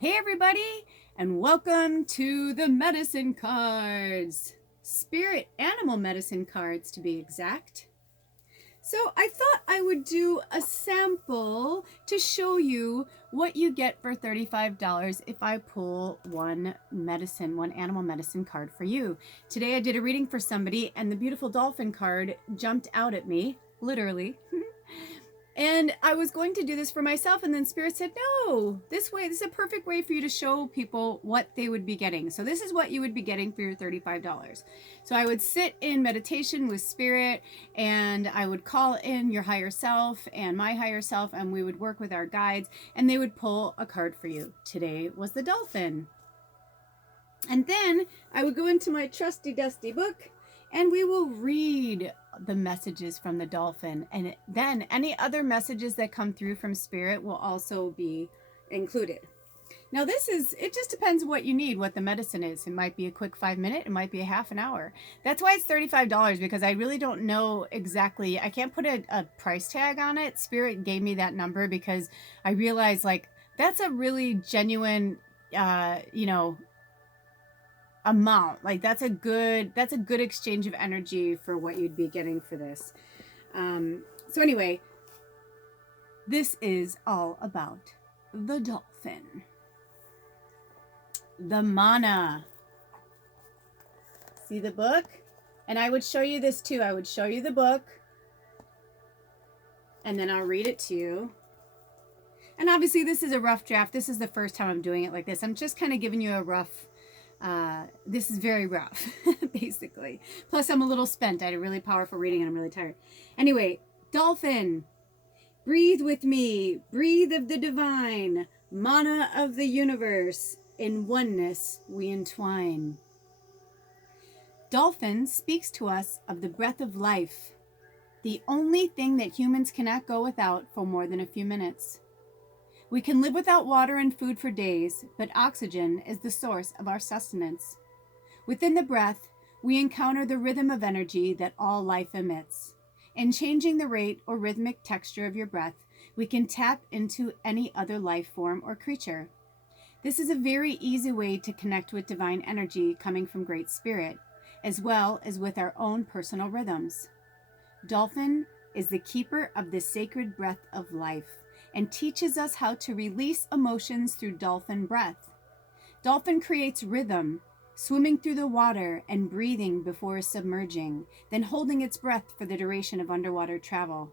Hey everybody, and welcome to the medicine cards. Spirit animal medicine cards to be exact. So I thought I would do a sample to show you what you get for $35 if I pull one animal medicine card for you. Today I did a reading for somebody and the beautiful dolphin card jumped out at me, literally. And I was going to do this for myself, and then Spirit said, no, this is a perfect way for you to show people what they would be getting. So this is what you would be getting for your $35. So I would sit in meditation with Spirit, and I would call in your higher self and my higher self, and we would work with our guides, and they would pull a card for you. Today was the dolphin. And then I would go into my trusty dusty book, and we will read the messages from the dolphin, and then any other messages that come through from Spirit will also be included. Now it just depends what you need, what the medicine is. It might be a quick 5 minute, it might be a half an hour. That's why it's $35, because I really don't know exactly. I can't put a price tag on it. Spirit gave me that number because I realized that's a really genuine amount. That's a good exchange of energy for what you'd be getting for this. So anyway, this is all about the dolphin. The Manna. See the book? And I would show you this too. I would show you the book, and then I'll read it to you. And obviously this is a rough draft. This is the first time I'm doing it like this. I'm just kind of giving you a rough this is very rough, basically. Plus, I'm a little spent. I had a really powerful reading and I'm really tired. Anyway, dolphin, breathe with me. Breathe of the divine, Manna of the universe. In oneness we entwine. Dolphin speaks to us of the breath of life, the only thing that humans cannot go without for more than a few minutes. We can live without water and food for days, but oxygen is the source of our sustenance. Within the breath, we encounter the rhythm of energy that all life emits. In changing the rate or rhythmic texture of your breath, we can tap into any other life form or creature. This is a very easy way to connect with divine energy coming from Great Spirit, as well as with our own personal rhythms. Dolphin is the keeper of the sacred breath of life and teaches us how to release emotions through dolphin breath. Dolphin creates rhythm, swimming through the water and breathing before submerging, then holding its breath for the duration of underwater travel.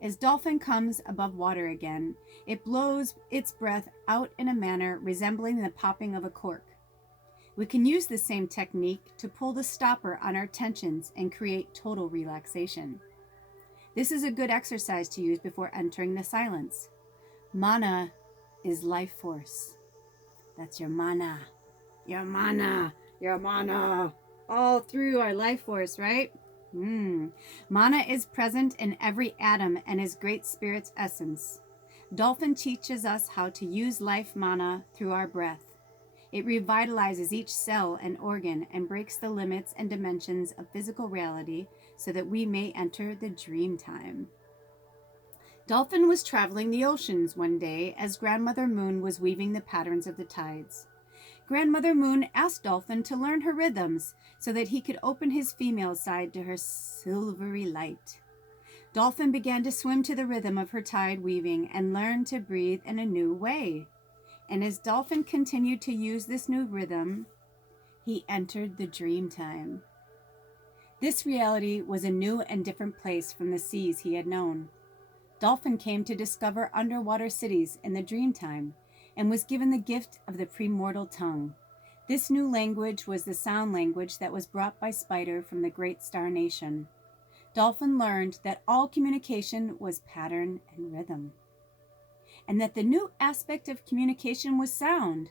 As dolphin comes above water again, it blows its breath out in a manner resembling the popping of a cork. We can use the same technique to pull the stopper on our tensions and create total relaxation. This is a good exercise to use before entering the silence. Manna is life force. That's your mana. Your mana. Your mana. All through our life force, right? Mana is present in every atom and is Great Spirit's essence. Dolphin teaches us how to use life mana through our breath. It revitalizes each cell and organ and breaks the limits and dimensions of physical reality so that we may enter the dream time. Dolphin was traveling the oceans one day as Grandmother Moon was weaving the patterns of the tides. Grandmother Moon asked Dolphin to learn her rhythms so that he could open his female side to her silvery light. Dolphin began to swim to the rhythm of her tide weaving and learned to breathe in a new way. And as Dolphin continued to use this new rhythm, he entered the dream time. This reality was a new and different place from the seas he had known. Dolphin came to discover underwater cities in the dream time and was given the gift of the premortal tongue. This new language was the sound language that was brought by Spider from the Great Star Nation. Dolphin learned that all communication was pattern and rhythm, and that the new aspect of communication was sound.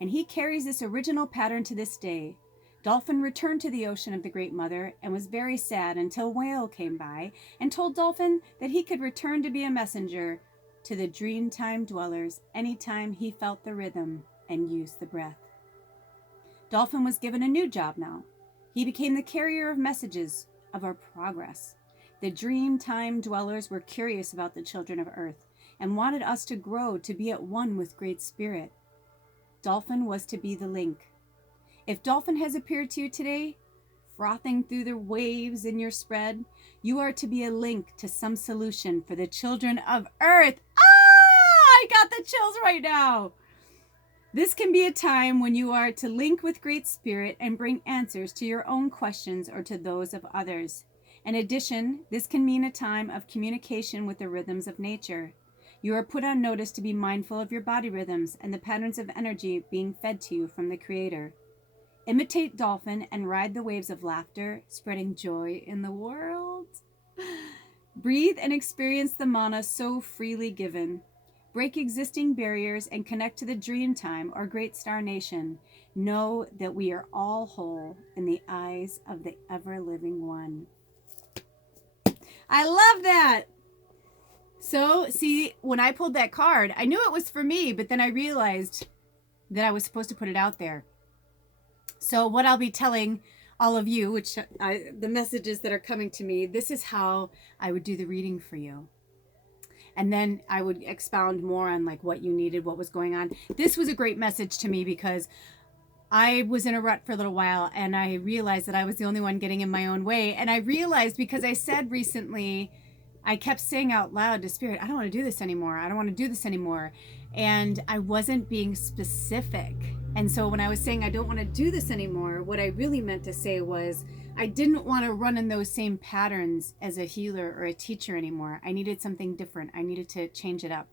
And he carries this original pattern to this day. Dolphin returned to the ocean of the Great Mother and was very sad until Whale came by and told Dolphin that he could return to be a messenger to the Dreamtime dwellers anytime he felt the rhythm and used the breath. Dolphin was given a new job now. He became the carrier of messages of our progress. The Dreamtime dwellers were curious about the children of Earth and wanted us to grow to be at one with Great Spirit. Dolphin was to be the link. If Dolphin has appeared to you today, frothing through the waves in your spread, you are to be a link to some solution for the children of Earth. I got the chills right now. This can be a time when you are to link with Great Spirit and bring answers to your own questions or to those of others. In addition, this can mean a time of communication with the rhythms of nature. You are put on notice to be mindful of your body rhythms and the patterns of energy being fed to you from the Creator. Imitate Dolphin and ride the waves of laughter, spreading joy in the world. Breathe and experience the Manna so freely given. Break existing barriers and connect to the dream time or great star nation. Know that we are all whole in the eyes of the ever-living one. I love that. So, see, when I pulled that card, I knew it was for me, but then I realized that I was supposed to put it out there. So what I'll be telling all of you, which the messages that are coming to me, this is how I would do the reading for you. And then I would expound more on like what you needed, what was going on. This was a great message to me because I was in a rut for a little while and I realized that I was the only one getting in my own way. And I realized because I said recently, I kept saying out loud to Spirit, I don't want to do this anymore. I don't want to do this anymore. And I wasn't being specific. And so when I was saying I don't want to do this anymore, what I really meant to say was I didn't want to run in those same patterns as a healer or a teacher anymore. I needed something different. I needed to change it up.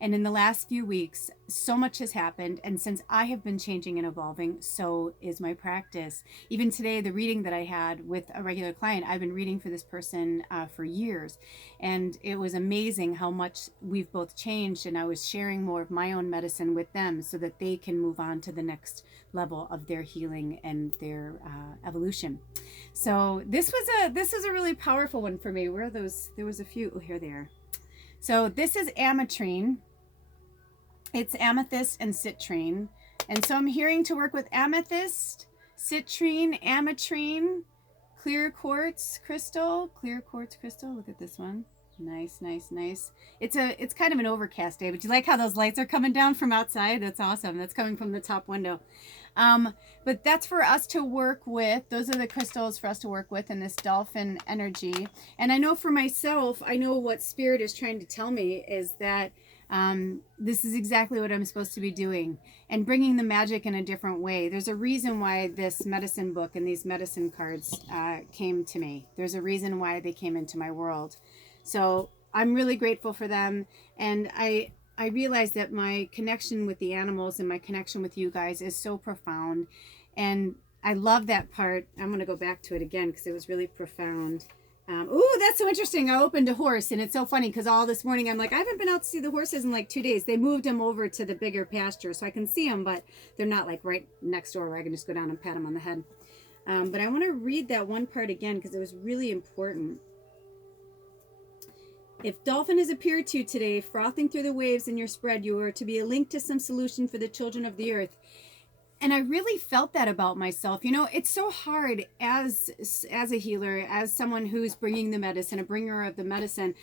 And in the last few weeks, so much has happened. And since I have been changing and evolving, so is my practice. Even today, the reading that I had with a regular client, I've been reading for this person for years. And it was amazing how much we've both changed. And I was sharing more of my own medicine with them so that they can move on to the next level of their healing and their evolution. So this was a really powerful one for me. Where are those? There was a few. Oh, here they are. So this is ametrine. It's amethyst and citrine. And so I'm hearing to work with amethyst, citrine, ametrine, clear quartz crystal. Look at this one. Nice, nice, nice. It's kind of an overcast day, but you like how those lights are coming down from outside? That's awesome. That's coming from the top window. But that's for us to work with. Those are the crystals for us to work with in this dolphin energy. And I know for myself, I know what Spirit is trying to tell me is that this is exactly what I'm supposed to be doing and bringing the magic in a different way. There's a reason why this medicine book and these medicine cards came to me. There's a reason why they came into my world. So I'm really grateful for them. And I realize that my connection with the animals and my connection with you guys is so profound. And I love that part. I'm going to go back to it again because it was really profound. Ooh, that's so interesting. I opened a horse and it's so funny because all this morning I'm like, I haven't been out to see the horses in like 2 days. They moved them over to the bigger pasture so I can see them, but they're not like right next door where I can just go down and pat them on the head. But I want to read that one part again because it was really important. If Dolphin has appeared to you today, frothing through the waves in your spread, you are to be a link to some solution for the children of the earth. And I really felt that about myself. You know, it's so hard as a healer, as someone who's bringing the medicine, a bringer of the medicine.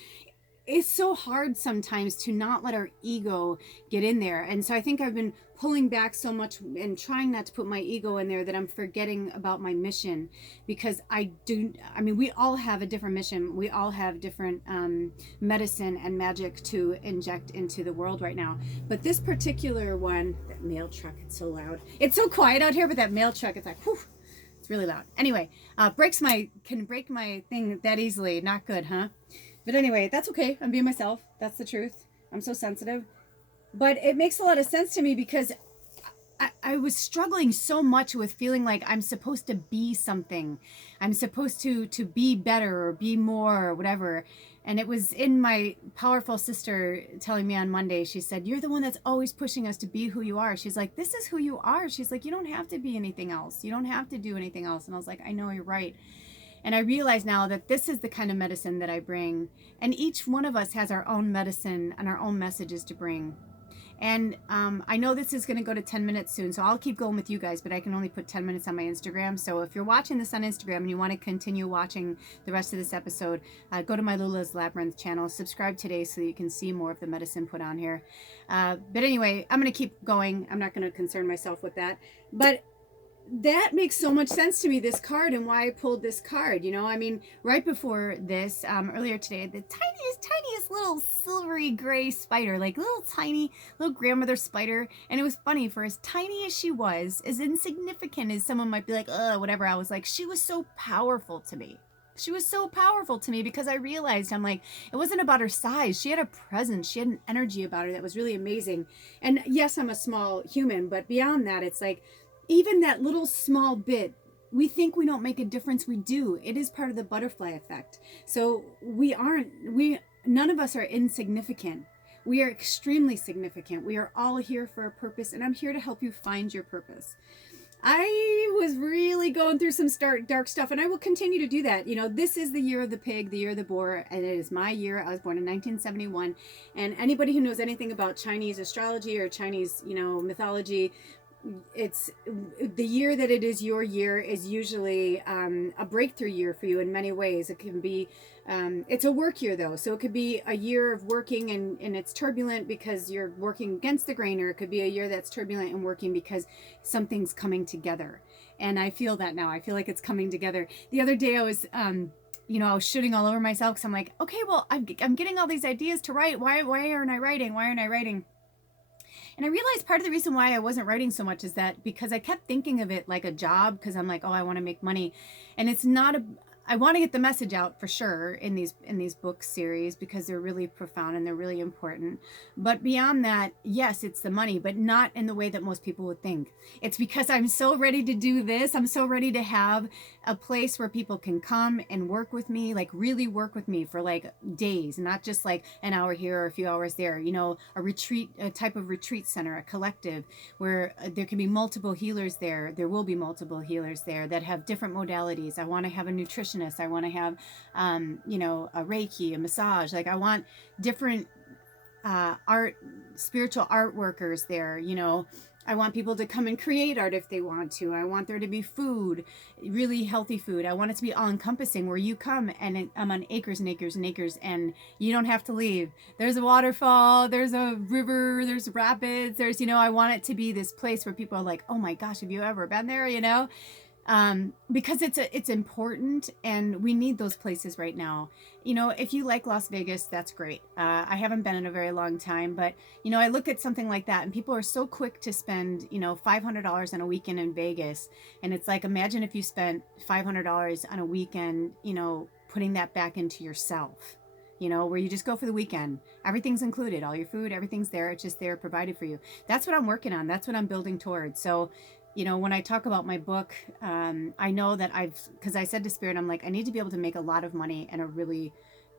It's so hard sometimes to not let our ego get in there. And so I think I've been pulling back so much and trying not to put my ego in there that I'm forgetting about my mission, because we all have a different mission. We all have different medicine and magic to inject into the world right now. But this particular one, that mail truck, it's so loud. It's so quiet out here, but that mail truck, it's like, whew, it's really loud. Anyway, can break my thing that easily. Not good, huh? But anyway, that's okay. I'm being myself. That's the truth. I'm so sensitive. But it makes a lot of sense to me because I was struggling so much with feeling like I'm supposed to be something. I'm supposed to be better or be more or whatever. And it was in my powerful sister telling me on Monday, she said, you're the one that's always pushing us to be who you are. She's like, this is who you are. She's like, you don't have to be anything else. You don't have to do anything else. And I was like, I know, you're right. And I realize now that this is the kind of medicine that I bring. And each one of us has our own medicine and our own messages to bring. And I know this is going to go to 10 minutes soon, so I'll keep going with you guys, but I can only put 10 minutes on my Instagram. So if you're watching this on Instagram and you want to continue watching the rest of this episode, go to my Lula's Labyrinth channel, subscribe today so that you can see more of the medicine put on here. But anyway, I'm going to keep going. I'm not going to concern myself with that. But that makes so much sense to me, this card, and why I pulled this card. You know, I mean, right before this, earlier today, the tiniest little silvery gray spider, like little tiny little grandmother spider. And it was funny, for as tiny as she was, as insignificant as someone might be like, whatever, I was like, she was so powerful to me. She was so powerful to me because I realized, I'm like, it wasn't about her size. She had a presence. She had an energy about her that was really amazing. And yes, I'm a small human, but beyond that, it's like, even that little small bit, we think we don't make a difference. We do. It is part of the butterfly effect. So none of us are insignificant. We are extremely significant. We are all here for a purpose, and I'm here to help you find your purpose. I was really going through some dark stuff, and I will continue to do that. You know, this is the year of the pig, the year of the boar, and it is my year. I was born in 1971, and anybody who knows anything about Chinese astrology or Chinese, mythology, it's the year that it is your year is usually a breakthrough year for you in many ways. It can be it's a work year though, so it could be a year of working and it's turbulent because you're working against the grain, or it could be a year that's turbulent and working because something's coming together. And I feel that now. I feel like it's coming together. The other day I was I was shooting all over myself because I'm like, okay, well, I'm getting all these ideas to write. Why aren't I writing? Why aren't I writing? And I realized part of the reason why I wasn't writing so much is that because I kept thinking of it like a job, because I'm like, oh, I want to make money. And it's not I want to get the message out for sure in these book series because they're really profound and they're really important. But beyond that, yes, it's the money, but not in the way that most people would think. It's because I'm so ready to do this. I'm so ready to have a place where people can come and work with me, like really work with me for like days, not just like an hour here or a few hours there. A retreat, a type of retreat center, a collective where there can be multiple healers there. There will be multiple healers there that have different modalities. I want to have a nutritionist. I want to have, a Reiki, a massage. Like I want different spiritual art workers there. I want people to come and create art if they want to. I want there to be food, really healthy food. I want it to be all encompassing where you come and I'm on acres and acres and acres and you don't have to leave. There's a waterfall, there's a river, there's rapids, I want it to be this place where people are like, oh my gosh, have you ever been there? Because it's important and we need those places right now. If you like Las Vegas, that's great. I haven't been in a very long time, but I look at something like that and people are so quick to spend, $500 on a weekend in Vegas. And it's like, imagine if you spent $500 on a weekend, putting that back into yourself, where you just go for the weekend. Everything's included, all your food, everything's there. It's just there provided for you. That's what I'm working on. That's what I'm building towards. So when I talk about my book, I know that because I said to Spirit, I'm like, I need to be able to make a lot of money in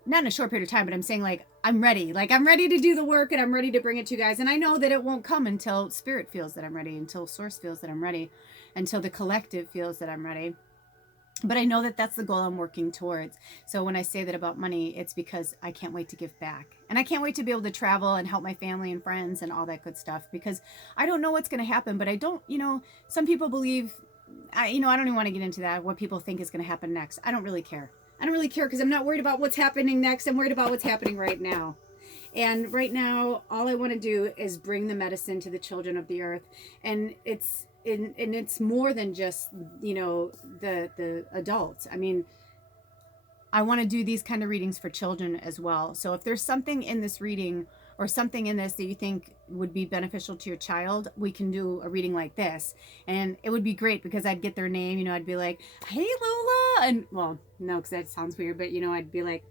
not in a short period of time, but I'm saying like, I'm ready. Like I'm ready to do the work and I'm ready to bring it to you guys. And I know that it won't come until Spirit feels that I'm ready, until Source feels that I'm ready, until the collective feels that I'm ready. But I know that that's the goal I'm working towards. So when I say that about money, it's because I can't wait to give back. And I can't wait to be able to travel and help my family and friends and all that good stuff, because I don't know what's going to happen. But I don't, some people believe, I don't even want to get into that, what people think is going to happen next. I don't really care. I don't really care because I'm not worried about what's happening next. I'm worried about what's happening right now. And right now, all I want to do is bring the medicine to the children of the earth. And it's more than just the adults. I mean, I want to do these kind of readings for children as well. So if there's something in this reading or something in this that you think would be beneficial to your child, we can do a reading like this. And it would be great because I'd get their name, I'd be like, hey Lula, and well, no, because that sounds weird, but I'd be like,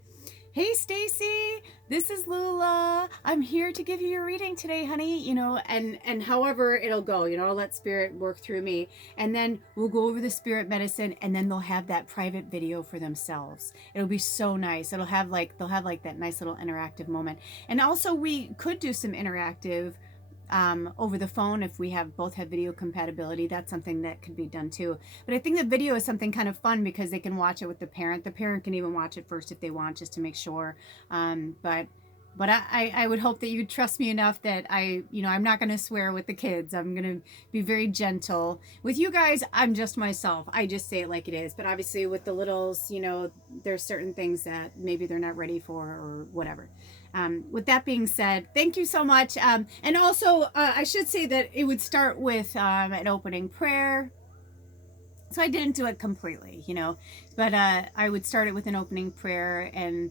hey Stacy, this is Lula. I'm here to give you your reading today, honey. And however it'll go, I'll let Spirit work through me. And then we'll go over the spirit medicine and then they'll have that private video for themselves. It'll be so nice. They'll have like that nice little interactive moment. And also we could do some interactive over the phone if we both have video compatibility. That's something that could be done too. But I think the video is something kind of fun because they can watch it with the parent. The parent can even watch it first if they want, just to make sure. But But I would hope that you trust me enough that I'm not going to swear with the kids. I'm going to be very gentle. With you guys, I'm just myself. I just say it like it is. But obviously with the littles, there's certain things that maybe they're not ready for or whatever. With that being said, thank you so much. And also, I should say that it would start with an opening prayer. So I didn't do it completely, but I would start it with an opening prayer and,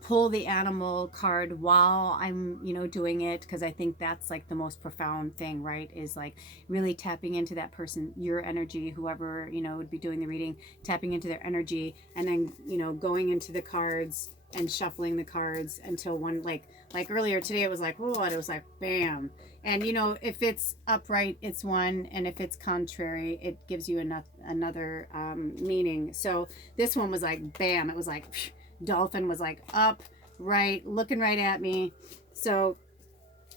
pull the animal card while I'm, doing it, because I think that's like the most profound thing, right? Is like really tapping into that person, your energy, whoever, would be doing the reading, tapping into their energy, and then, going into the cards and shuffling the cards until one, like earlier today, it was like, whoa, and it was like, bam. And if it's upright, it's one, and if it's contrary, it gives you another meaning. So this one was like, bam. It was like, phew. Dolphin was like up, right, looking right at me. So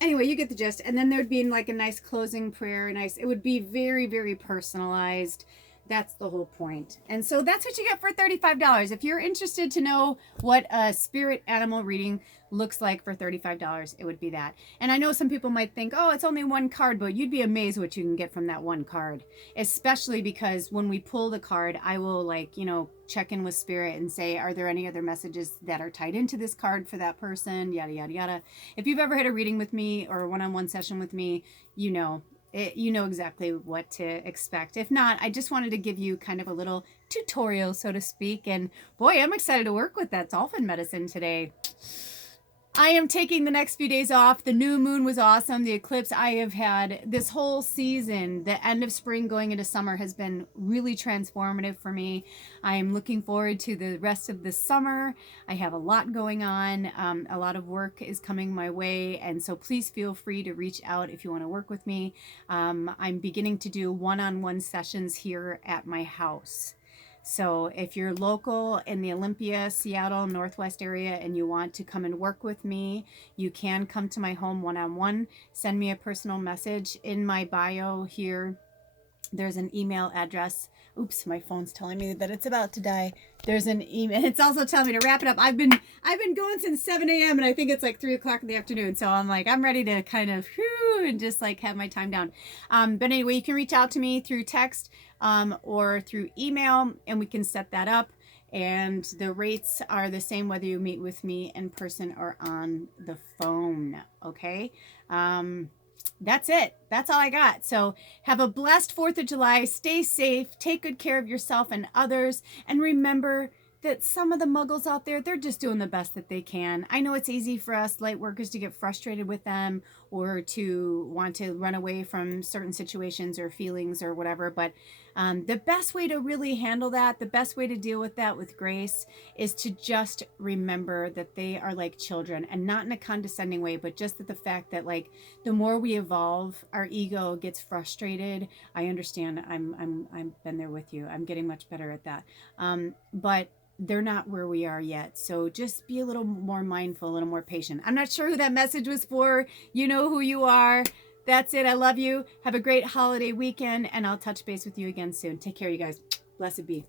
anyway, you get the gist. And then there'd be like a nice closing prayer. It would be very, very personalized. That's the whole point. And so that's what you get for $35. If you're interested to know what a spirit animal reading looks like for $35, it would be that. And I know some people might think, oh, it's only one card, but you'd be amazed what you can get from that one card. Especially because when we pull the card, I will check in with spirit and say, are there any other messages that are tied into this card for that person? Yada, yada, yada. If you've ever had a reading with me or a one-on-one session with me, you know exactly what to expect. If not, I just wanted to give you kind of a little tutorial, so to speak. And boy, I'm excited to work with that dolphin medicine today. I am taking the next few days off. The new moon was awesome. The eclipse I have had this whole season, the end of spring going into summer, has been really transformative for me. I am looking forward to the rest of the summer. I have a lot going on. A lot of work is coming my way. And so please feel free to reach out if you want to work with me. I'm beginning to do one-on-one sessions here at my house. So if you're local in the Olympia, Seattle, Northwest area, and you want to come and work with me, you can come to my home one-on-one. Send me a personal message. In my bio here, there's an email address. Oops, my phone's telling me that it's about to die. There's an email. It's also telling me to wrap it up. I've been going since 7 a.m. and I think it's like 3 o'clock in the afternoon. So I'm ready to kind of and just have my time down. But anyway, you can reach out to me through text or through email, and we can set that up. And the rates are the same whether you meet with me in person or on the phone. Okay. That's it. That's all I got. So have a blessed 4th of July. Stay safe. Take good care of yourself and others. And remember that some of the muggles out there, they're just doing the best that they can. I know it's easy for us light workers to get frustrated with them or to want to run away from certain situations or feelings or whatever. But the best way to really handle that, the best way to deal with that with grace, is to just remember that they are like children, and not in a condescending way, but just that the fact that the more we evolve, our ego gets frustrated. I understand. I've been there with you. I'm getting much better at that. But they're not where we are yet. So just be a little more mindful, a little more patient. I'm not sure who that message was for. You know who you are. That's it. I love you. Have a great holiday weekend, and I'll touch base with you again soon. Take care, you guys. Blessed be.